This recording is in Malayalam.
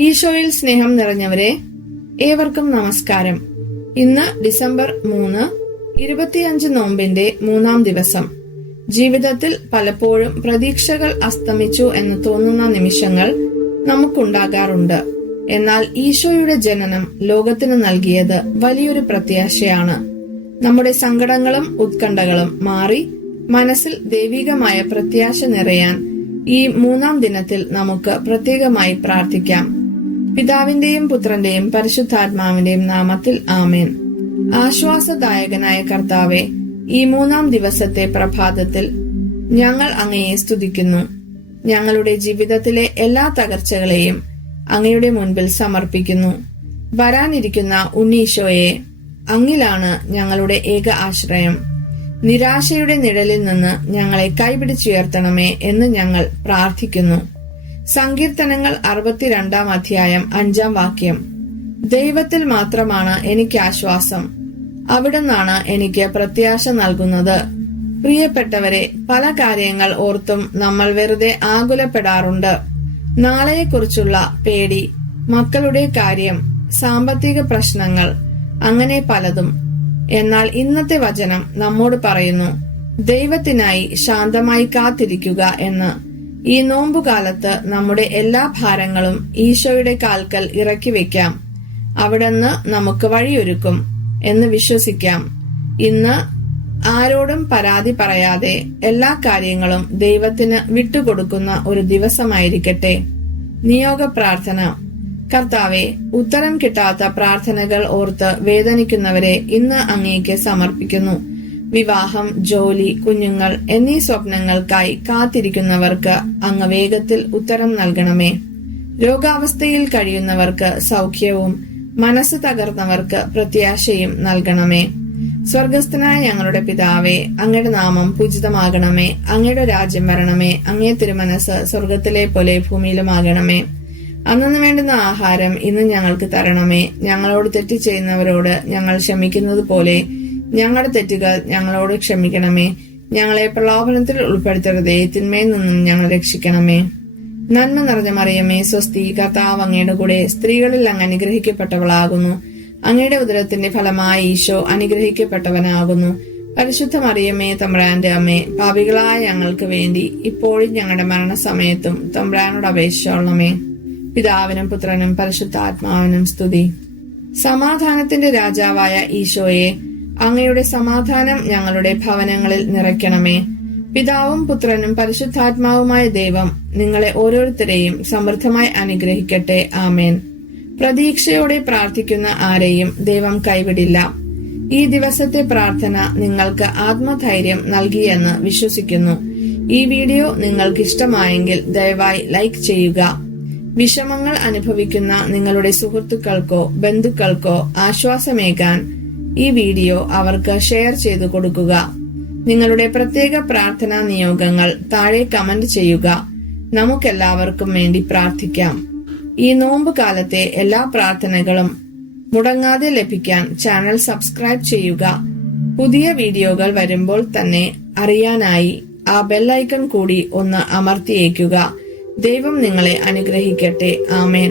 ഈശോയിൽ സ്നേഹം നിറഞ്ഞവരെ ഏവർക്കും നമസ്കാരം. ഇന്ന് ഡിസംബർ മൂന്ന് ഇരുപത്തിയഞ്ച് നോമ്പിന്റെ മൂന്നാം ദിവസം. ജീവിതത്തിൽ പലപ്പോഴും പ്രതീക്ഷകൾ അസ്തമിച്ചു എന്ന് തോന്നുന്ന നിമിഷങ്ങൾ നമുക്കുണ്ടാകാറുണ്ട്. എന്നാൽ ഈശോയുടെ ജനനം ലോകത്തിന് നൽകിയത് വലിയൊരു പ്രത്യാശയാണ്. നമ്മുടെ സങ്കടങ്ങളും ഉത്കണ്ഠകളും മാറി മനസ്സിൽ ദൈവികമായ പ്രത്യാശ നിറയാൻ ഈ മൂന്നാം ദിനത്തിൽ നമുക്ക് പ്രത്യേകമായി പ്രാർത്ഥിക്കാം. പിതാവിന്റെയും പുത്രന്റെയും പരിശുദ്ധാത്മാവിന്റെയും നാമത്തിൽ ആമേൻ. ആശ്വാസദായകനായ കർത്താവെ ഈ മൂന്നാം ദിവസത്തെ പ്രഭാതത്തിൽ ഞങ്ങൾ അങ്ങയെ സ്തുതിക്കുന്നു. ഞങ്ങളുടെ ജീവിതത്തിലെ എല്ലാ തകർച്ചകളെയും അങ്ങയുടെ മുൻപിൽ സമർപ്പിക്കുന്നു. വരാനിരിക്കുന്ന ഉണ്ണീശോയെ അങ്ങിലാണ് ഞങ്ങളുടെ ഏക ആശ്രയം. നിരാശയുടെ നിഴലിൽ നിന്ന് ഞങ്ങളെ കൈപിടിച്ചുയർത്തണമേ എന്ന് ഞങ്ങൾ പ്രാർത്ഥിക്കുന്നു. സങ്കീർത്തനങ്ങൾ അറുപത്തിരണ്ടാം അധ്യായം അഞ്ചാം വാക്യം. ദൈവത്തിൽ മാത്രമാണ് എനിക്ക് ആശ്വാസം. അവിടുന്നാണ് എനിക്ക് പ്രത്യാശ നൽകുന്നത്. പ്രിയപ്പെട്ടവരെ പല കാര്യങ്ങൾ ഓർത്തും നമ്മൾ വെറുതെ ആകുലപ്പെടാറുണ്ട്. നാളെയെക്കുറിച്ചുള്ള പേടി മക്കളുടെ കാര്യം സാമ്പത്തിക പ്രശ്നങ്ങൾ അങ്ങനെ പലതും. എന്നാൽ ഇന്നത്തെ വചനം നമ്മോട് പറയുന്നു ദൈവത്തിനായി ശാന്തമായി കാത്തിരിക്കുക എന്ന്. ഈ നോമ്പുകാലത്ത് നമ്മുടെ എല്ലാ ഭാരങ്ങളും ഈശോയുടെ കാൽക്കൽ ഇറക്കി വെക്കാം. അവിടുന്ന് നമുക്ക് വഴിയൊരുക്കും എന്ന് വിശ്വസിക്കാം. ഇന്ന് ആരോടും പരാതി പറയാതെ എല്ലാ കാര്യങ്ങളും ദൈവത്തിന് വിട്ടുകൊടുക്കുന്ന ഒരു ദിവസമായിരിക്കട്ടെ. നിയോഗ പ്രാർത്ഥന. കർത്താവെ ഉത്തരം കിട്ടാത്ത പ്രാർത്ഥനകൾ ഓർത്ത് വേദനിക്കുന്നവരെ ഇന്ന് അങ്ങേക്ക് സമർപ്പിക്കുന്നു. വിവാഹം ജോലി കുഞ്ഞുങ്ങൾ എന്നീ സ്വപ്നങ്ങൾക്കായി കാത്തിരിക്കുന്നവർക്ക് അങ്ങ് വേഗത്തിൽ ഉത്തരം നൽകണമേ. രോഗാവസ്ഥയിൽ കഴിയുന്നവർക്ക് സൗഖ്യവും മനസ്സ് തകർന്നവർക്ക് പ്രത്യാശയും നൽകണമേ. സ്വർഗസ്ഥനായ ഞങ്ങളുടെ പിതാവേ അങ്ങയുടെ നാമം പൂജിതമാകണമേ. അങ്ങയുടെ രാജ്യം വരണമേ. അങ്ങേ തിരുമനസ് സ്വർഗത്തിലെ പോലെ ഭൂമിയിലുമാകണമേ. അന്നു വേണ്ടുന്ന ആഹാരം ഇന്ന് ഞങ്ങൾക്ക് തരണമേ. ഞങ്ങളോട് തെറ്റ് ചെയ്യുന്നവരോട് ഞങ്ങൾ ക്ഷമിക്കുന്നത് പോലെ ഞങ്ങളുടെ തെറ്റുകൾ ഞങ്ങളോട് ക്ഷമിക്കണമേ. ഞങ്ങളെ പ്രലോഭനത്തിൽ ഉൾപ്പെടുത്തരുതേ. തിന്മയിൽ നിന്നും ഞങ്ങൾ രക്ഷിക്കണമേ. നന്മ നിറഞ്ഞ മറിയമേ സ്വസ്തി കർത്താവ് അങ്ങയുടെ കൂടെ സ്ത്രീകളിൽ അങ്ങ് അനുഗ്രഹിക്കപ്പെട്ടവളാകുന്നു. അങ്ങയുടെ ഉദരത്തിന്റെ ഫലമായി ഈശോ അനുഗ്രഹിക്കപ്പെട്ടവനാകുന്നു. പരിശുദ്ധ മറിയമ്മേ തമ്പ്രാന്റെ അമ്മേ പാപികളായ ഞങ്ങൾക്ക് വേണ്ടി ഇപ്പോഴും ഞങ്ങളുടെ മരണസമയത്തും തമ്പ്രാനോട് അപേക്ഷിച്ചോളണമേ. പിതാവിനും പുത്രനും പരിശുദ്ധാത്മാവിനും സ്തുതി. സമാധാനത്തിന്റെ രാജാവായ ഈശോയെ അങ്ങയുടെ സമാധാനം ഞങ്ങളുടെ ഭവനങ്ങളിൽ നിറയ്ക്കണമേ. പിതാവും പുത്രനും പരിശുദ്ധാത്മാവുമായ ദൈവം നിങ്ങളെ ഓരോരുത്തരെയും സമൃദ്ധമായി അനുഗ്രഹിക്കട്ടെ. ആമേൻ. പ്രതീക്ഷയോടെ പ്രാർത്ഥിക്കുന്ന ആരെയും ദൈവം കൈവിടില്ല. ഈ ദിവസത്തെ പ്രാർത്ഥന നിങ്ങൾക്ക് ആത്മധൈര്യം നൽകിയെന്ന് വിശ്വസിക്കുന്നു. ഈ വീഡിയോ നിങ്ങൾക്ക് ഇഷ്ടമായെങ്കിൽ ദയവായി ലൈക്ക് ചെയ്യുക. വിഷമങ്ങൾ അനുഭവിക്കുന്ന നിങ്ങളുടെ സുഹൃത്തുക്കൾക്കോ ബന്ധുക്കൾക്കോ ആശ്വാസമേകാൻ ഈ വീഡിയോ അവർക്ക് ഷെയർ ചെയ്തു കൊടുക്കുക. നിങ്ങളുടെ പ്രത്യേക പ്രാർത്ഥനാ നിയോഗങ്ങൾ താഴെ കമന്റ് ചെയ്യുക. നമുക്കെല്ലാവർക്കും വേണ്ടി പ്രാർത്ഥിക്കാം. ഈ നോമ്പ് കാലത്തെ എല്ലാ പ്രാർത്ഥനകളും മുടങ്ങാതെ ലഭിക്കാൻ ചാനൽ സബ്സ്ക്രൈബ് ചെയ്യുക. പുതിയ വീഡിയോകൾ വരുമ്പോൾ തന്നെ അറിയാനായി ആ ബെല്ലൈക്കൺ കൂടി ഒന്ന് അമർത്തിയേക്കുക. ദൈവം നിങ്ങളെ അനുഗ്രഹിക്കട്ടെ. ആമേൻ.